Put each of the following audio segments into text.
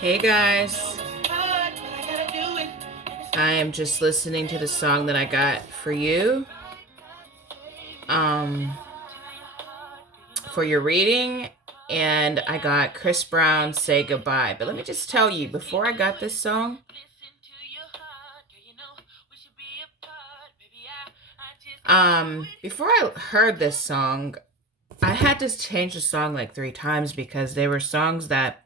Hey guys, I am just listening to the song that I got for you, um, for your reading, and I got Chris Brown Say Goodbye. But let me just tell you, before I got this song, before I heard this song, I had to change the song like 3 times because they were songs that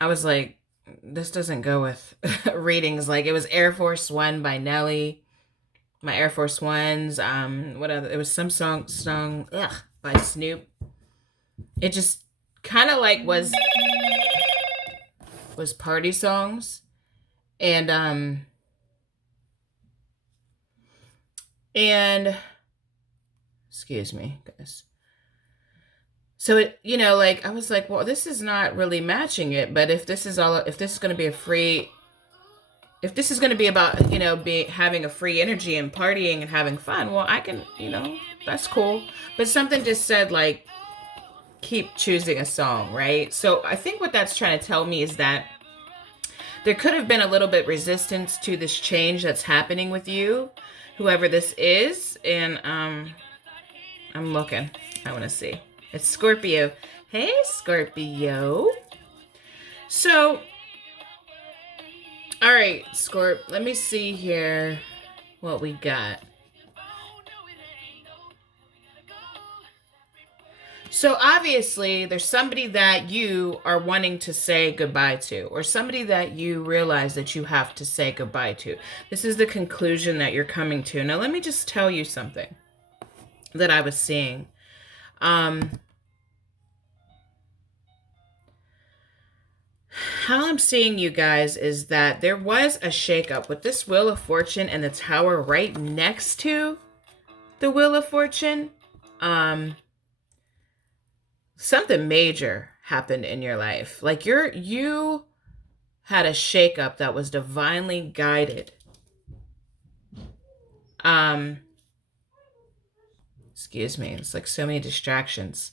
I was like, this doesn't go with readings. Like it was Air Force One by Nelly, my Air Force Ones. What other? It was some song by Snoop. It just kind of like was party songs, and and excuse me, guys. So like I was like, well, this is not really matching it. But if this is going to be a free, if this is going to be about be having a free energy and partying and having fun, well, I can, that's cool. But something just said like keep choosing a song, right? So I think what that's trying to tell me is that there could have been a little bit resistance to this change that's happening with you, whoever this is, and I'm looking. I want to see. It's Scorpio. Hey, Scorpio. So, all right, Scorp. Let me see here what we got. So obviously, there's somebody that you are wanting to say goodbye to, or somebody that you realize that you have to say goodbye to. This is the conclusion that you're coming to. Now, let me just tell you something that I was seeing. How I'm seeing you guys is that there was a shakeup with this Wheel of Fortune and the Tower right next to the Wheel of Fortune. Something major happened in your life. Like you had a shakeup that was divinely guided. Um, Excuse me. It's like so many distractions.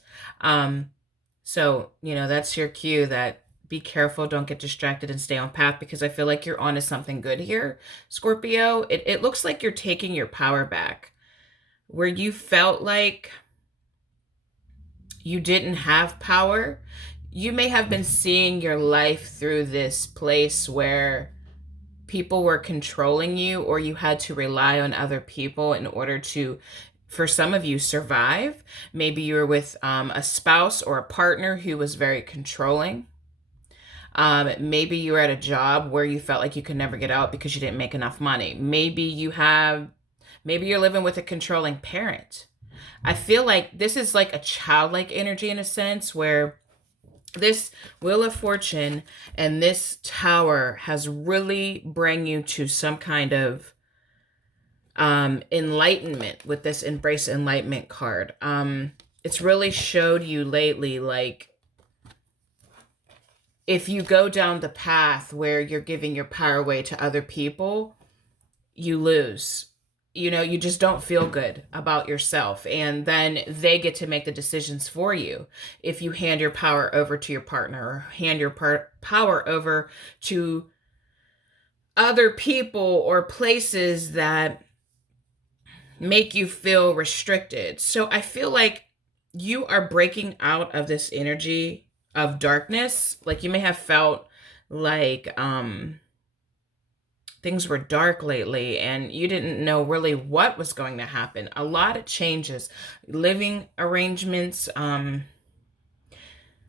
So, that's your cue that be careful, don't get distracted and stay on path because I feel like you're onto something good here, Scorpio. It looks like you're taking your power back. Where you felt like you didn't have power, you may have been seeing your life through this place where people were controlling you or you had to rely on other people in order to, for some of you, survive. Maybe you were with a spouse or a partner who was very controlling. Maybe you were at a job where you felt like you could never get out because you didn't make enough money. Maybe you're living with a controlling parent. I feel like this is like a childlike energy in a sense where this Wheel of Fortune and this Tower has really bring you to some kind of enlightenment with this Embrace Enlightenment card. It's really showed you lately, like, if you go down the path where you're giving your power away to other people, you lose. You just don't feel good about yourself. And then they get to make the decisions for you. If you hand your power over to your partner or hand your power over to other people or places that make you feel restricted. So I feel like you are breaking out of this energy of darkness. Like you may have felt like things were dark lately and you didn't know really what was going to happen. A lot of changes, living arrangements.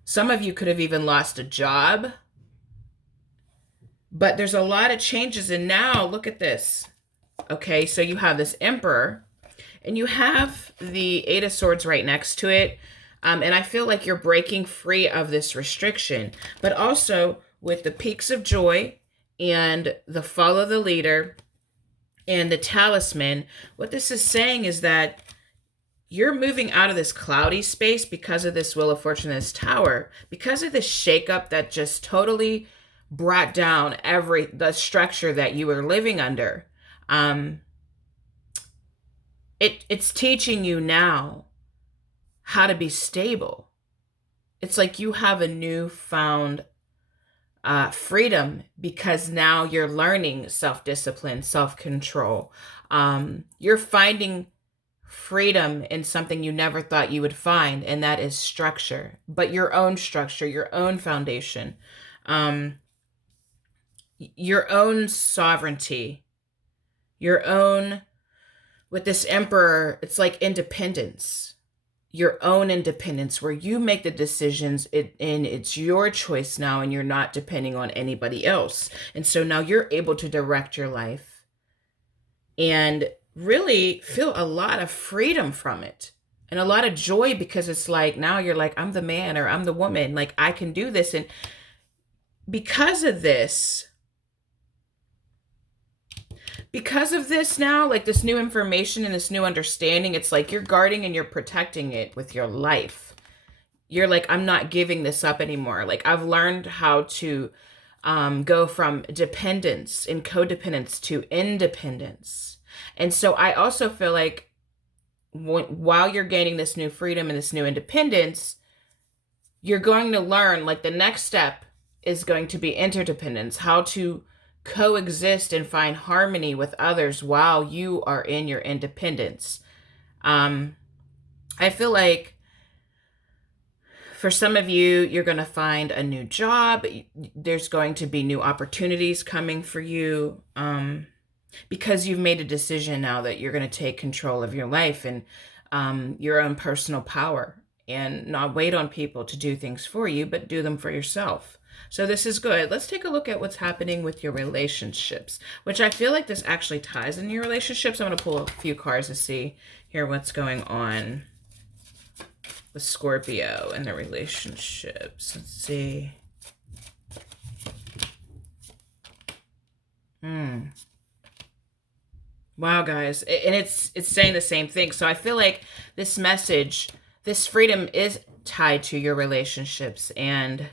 Some of you could have even lost a job. But there's a lot of changes. And now look at this. Okay, so you have this Emperor and you have the Eight of Swords right next to it. And I feel like you're breaking free of this restriction. But also with the Peaks of Joy and the Follow the Leader and the Talisman, what this is saying is that you're moving out of this cloudy space because of this Wheel of Fortune, this Tower, because of this shakeup that just totally brought down the structure that you were living under. It's teaching you now how to be stable. it's like you have a newfound freedom because now you're learning self-discipline, self-control. You're finding freedom in something you never thought you would find, and that is structure, but your own structure, your own foundation, um, your own sovereignty, your own, with this emperor, it's like independence, your own independence where you make the decisions and it's your choice now and you're not depending on anybody else. And so now you're able to direct your life and really feel a lot of freedom from it and a lot of joy because it's like now you're like, I'm the man or I'm the woman, like I can do this. And because of this, now, like this new information and this new understanding, it's like you're guarding and you're protecting it with your life. You're like, I'm not giving this up anymore. Like I've learned how to go from dependence and codependence to independence. And so I also feel like while you're gaining this new freedom and this new independence, you're going to learn, like the next step is going to be interdependence, how to coexist and find harmony with others while you are in your independence. I feel like for some of you, you're going to find a new job. There's going to be new opportunities coming for you because you've made a decision now that you're going to take control of your life and your own personal power and not wait on people to do things for you, but do them for yourself. So this is good. Let's take a look at what's happening with your relationships, which I feel like this actually ties in your relationships. I'm going to pull a few cards to see here what's going on with Scorpio and their relationships. Let's see. Wow, guys. And it's saying the same thing. So I feel like this message, this freedom is tied to your relationships. And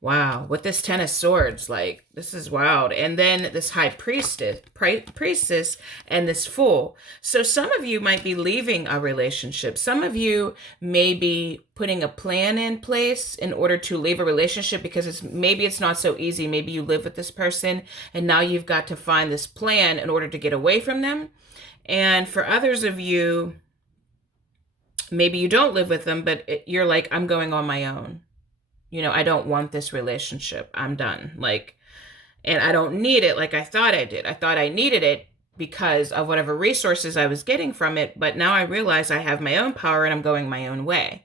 wow, with this Ten of Swords, like this is wild. And then this High Priestess and this Fool. So some of you might be leaving a relationship. Some of you may be putting a plan in place in order to leave a relationship because maybe it's not so easy. Maybe you live with this person and now you've got to find this plan in order to get away from them. And for others of you, maybe you don't live with them, but you're like, I'm going on my own. You know, I don't want this relationship. I'm done. Like, and I don't need it like I thought I did. I thought I needed it because of whatever resources I was getting from it. But now I realize I have my own power and I'm going my own way.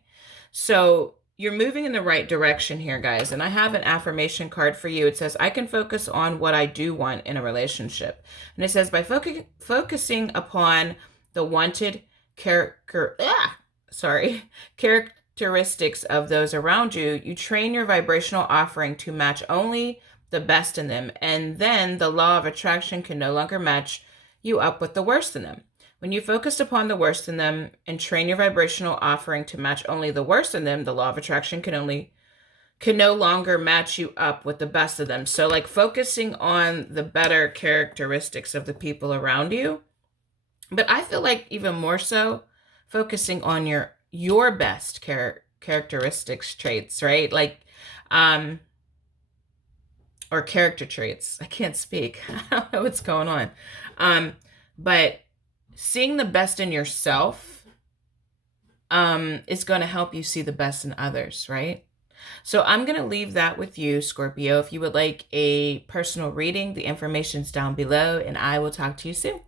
So you're moving in the right direction here, guys. And I have an affirmation card for you. It says, I can focus on what I do want in a relationship. And it says, by focusing upon the wanted characteristics of those around you, you train your vibrational offering to match only the best in them. And then the law of attraction can no longer match you up with the worst in them. When you focus upon the worst in them and train your vibrational offering to match only the worst in them, the law of attraction can no longer match you up with the best of them. So like focusing on the better characteristics of the people around you. But I feel like even more so focusing on your best characteristics, traits, right? Like, or character traits. I can't speak. I don't know what's going on. But seeing the best in yourself is going to help you see the best in others, right? So I'm going to leave that with you, Scorpio. If you would like a personal reading, the information's down below, and I will talk to you soon.